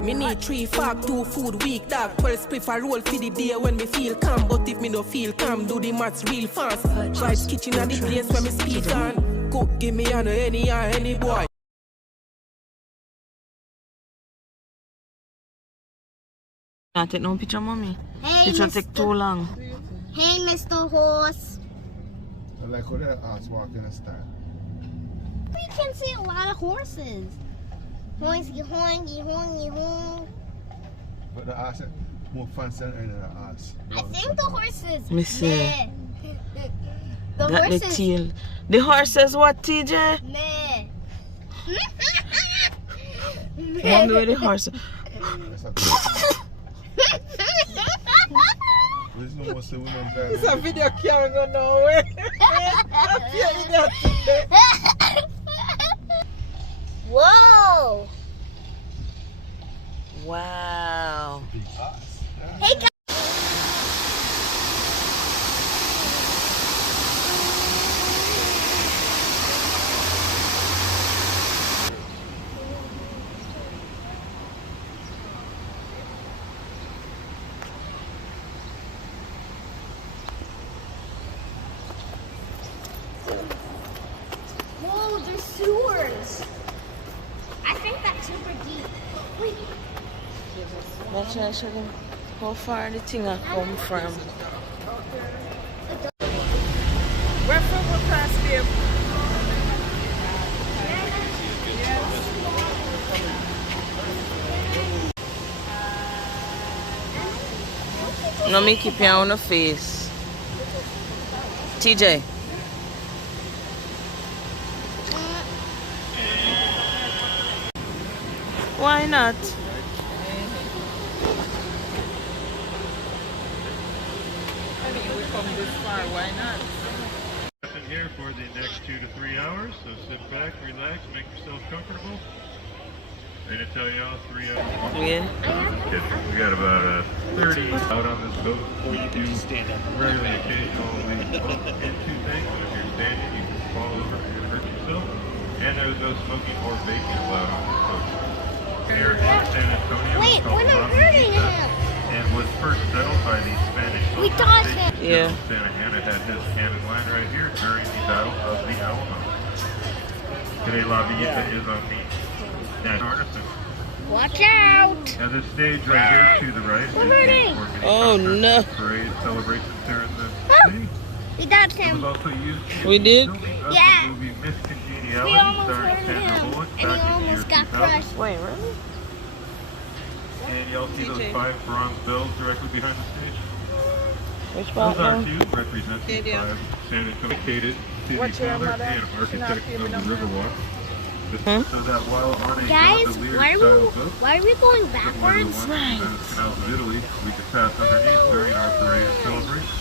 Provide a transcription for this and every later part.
Me need 3 fork, 2 food week, dog. 12 spliff a roll for the day when me feel calm. But if me no feel calm, do the maths real fast. Vibes kitchen at the place where me speak on. Cook, give me on any boy. I take no picture, mommy. Hey, Picture Mr. take too long. Hey, Mr. Horse. I like how that horse walking and style. You can see a lot of horses. Hoingy, hoingy, hoingy, hoing. But the horse is more fancy than the horse. I think the horses. Me see. Meh. The Got horses. the tail. The horse says what, TJ? Meh. Mommy with the horse. There's no more women driving. It's a video can't go nowhere. Whoa. Wow. Big horse. Hey, guys. Whoa, there's sewers. I think that's super deep. Wait. Watch I show them how far the thing I come from. Where from we pass them? No, me keep your on the face. TJ. Why not? We come this far, why not? Here for the next 2 to 3 hours, so sit back, relax, make yourself comfortable. Ready to tell y'all 3 hours. Yeah. We got about 30 out on this boat. We do regularly occasionally bump into things. If you're standing, you can fall over and hurt yourself. And there's no smoking or baking allowed on this boat. Here in San Antonio, Wait, it's called we're not Las hurting Vegas, him. and was first settled by the Spanish. We dodged him. Yeah. Santa Ana had his cannon line right here during the Battle of the Alamo. Today, La Villita is on the National Artisan. Watch out. Now this stage right here to the right is the hurting. Organic Oh, Conference no. Parade celebrations here in the city. We dodged It was him. also used in We the did? filming of Yeah. the movie Miss Congeniality We almost starring hurt Sandra him. Bullock And he back in the year almost got 2000. crushed. Wait, really? And y'all see those TJ. 5 bronze bells directly behind the stage? Which Those part are now? two represent the 5 San Antonio dedicated to the What's your father mother? and architect She of not the Riverwalk. Huh? So that while on a Guys, gondolier why are style boat, we going similar to the backwards? one in the canals of Italy, we could pass underneath during our parade and celebration.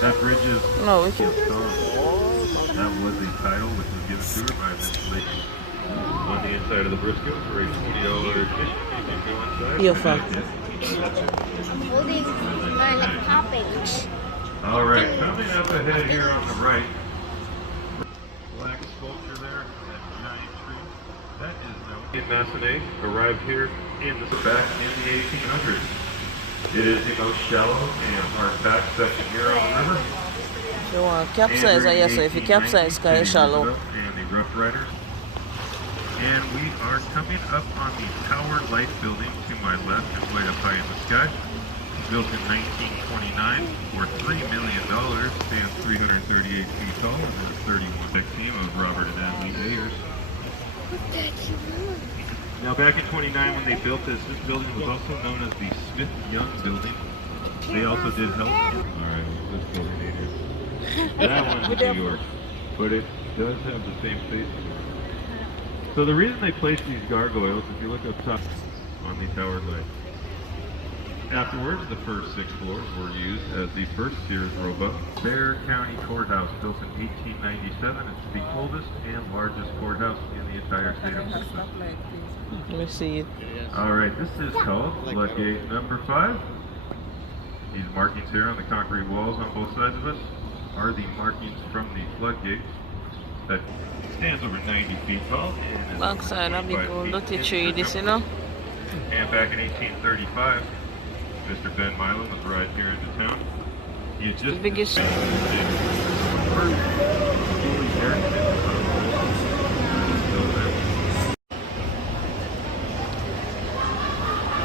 That bridge is No, we can. That was the title which was given to her by Miss Lady. On the inside of the Briscoe for a $20 admission. You can go inside. You're fine. Holding like popping. All right, coming up ahead here on the right, black sculpture there, that giant tree. That is known. In Massenet arrived here in the back in the 1800s. It is the most shallow and hard-packed section here on the river. If you want to capsize, yes, so if you capsize, it's And shallow. the Rough Riders. And we are coming up on the Tower Light building to my left. It's way up high in the sky. Built in 1929 for $3 million, stands 338 feet tall, and there's a 31 team of Robert and Andy Ayers. Now back in 29 when they built this building was also known as the Smith-Young building. They also did help. Alright, this building here. That one's in New York, but it does have the same face. So the reason they placed these gargoyles, if you look up top on the Tower Light, afterwards the first 6 floors were used as the first Sears Roebuck. Bear County Courthouse, built in 1897, it's the oldest and largest courthouse in the entire state of Texas. Let me see it. Alright, this is called Floodgate number 5. These markings here on the concrete walls on both sides of us are the markings from the floodgates that stands over 90 feet tall. And is Backside, a big 25 old feet dirty in tree, this, you know? And back in 1835, Mr. Ben Milam was right here into town. He had just the biggest.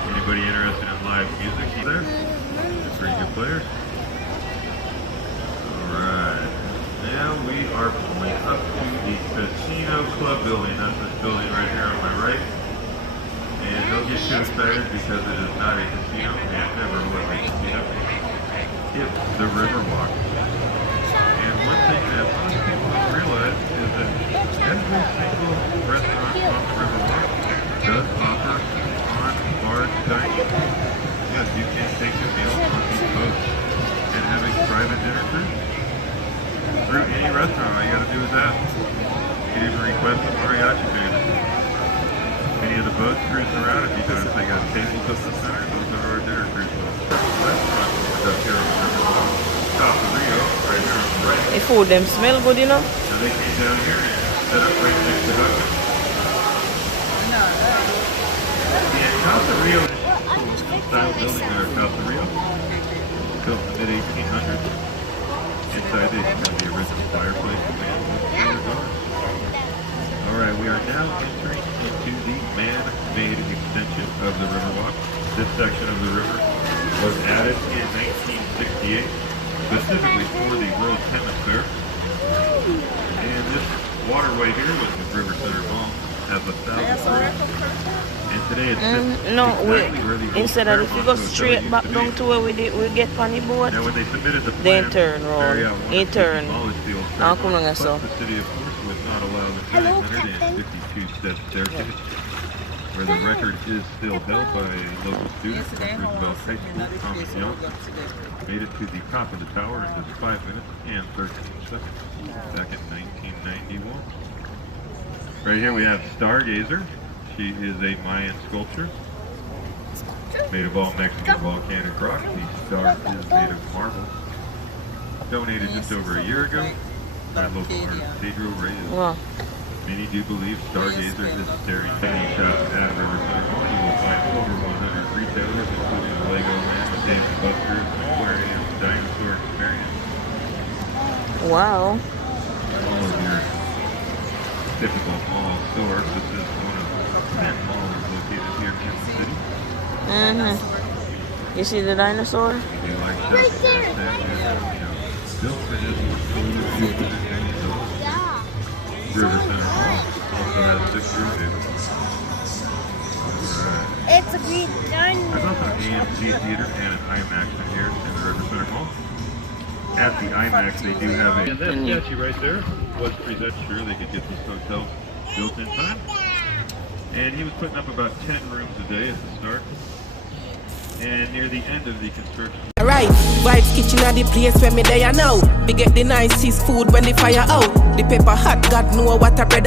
Anybody interested in live music there? Pretty good players. Alright. Now we are pulling up to the Casino Club building. That's this building right here on my right. And don't get too excited because it is not a casino and never was a casino. It's the Riverwalk. And one thing that most people don't realize is that every single restaurant on the Riverwalk does offer on-bar dining. Yes, you can take your meal on these boats and have a private dinner cruise. Through any restaurant, all you gotta do is ask. You can even request a mariachi band. Any of the boats cruising around, if you notice they got tables up the center, those are our dinner cruise boats. Restaurant up here on the Riverwalk, top of Rio, right here on the right. The food them smell good, you know? Now they came down here and set up right next to Dunkin'. And Casa Rio style building there at Casa Rio. Built in the mid-1800s. Inside it, you have the original fireplace and Alright, we are now entering into the man-made extension of the Riverwalk. This section of the river was added in 1968, specifically for the World Tennis Fair. And this waterway here, which is River Center Mall, has 1,000 rooms. And today it's no, exactly where the instead of if you go straight back down to where we get on the boat, now when they submitted the plan, then turn around, they turn. I'll come along but so. the city of course would not allow the 352 steps staircase, where the record is still held by a local student from Roosevelt High School, Thomas Young. Made it to the top of the tower in just 5 minutes and 13 seconds back in 1991. Right here we have Stargazer. She is a Mayan sculpture made of all Mexican volcanic rock. The star is made of marble. Donated just over a year ago by local artist Pedro Reyes. Wow. Many do believe Stargazer is staring many shops at River Center Mall. You will find over 100 retailers, including Legoland, Dave & Buster's, Aquarium, Dinosaur Experience. Wow. All of your typical mall stores. This is one of 10 malls located here in Kansas City. You see the dinosaur? They like shopping there, built for this $200 million. River Center Mall also has 6 room tables. Alright. It's a green dinosaur. There's also an AMC theater and an IMAX in here in the River Center Mall. At the IMAX, they do have a... And that statue right there was presented. Sure, they could get this hotel built in time. And he was putting up about 10 rooms a day at the start. And near the end of the construction. Alright, Vibes Kitchen are the place where me there now. We get the nicest food when the fire out. The pepper hot, God know what a bread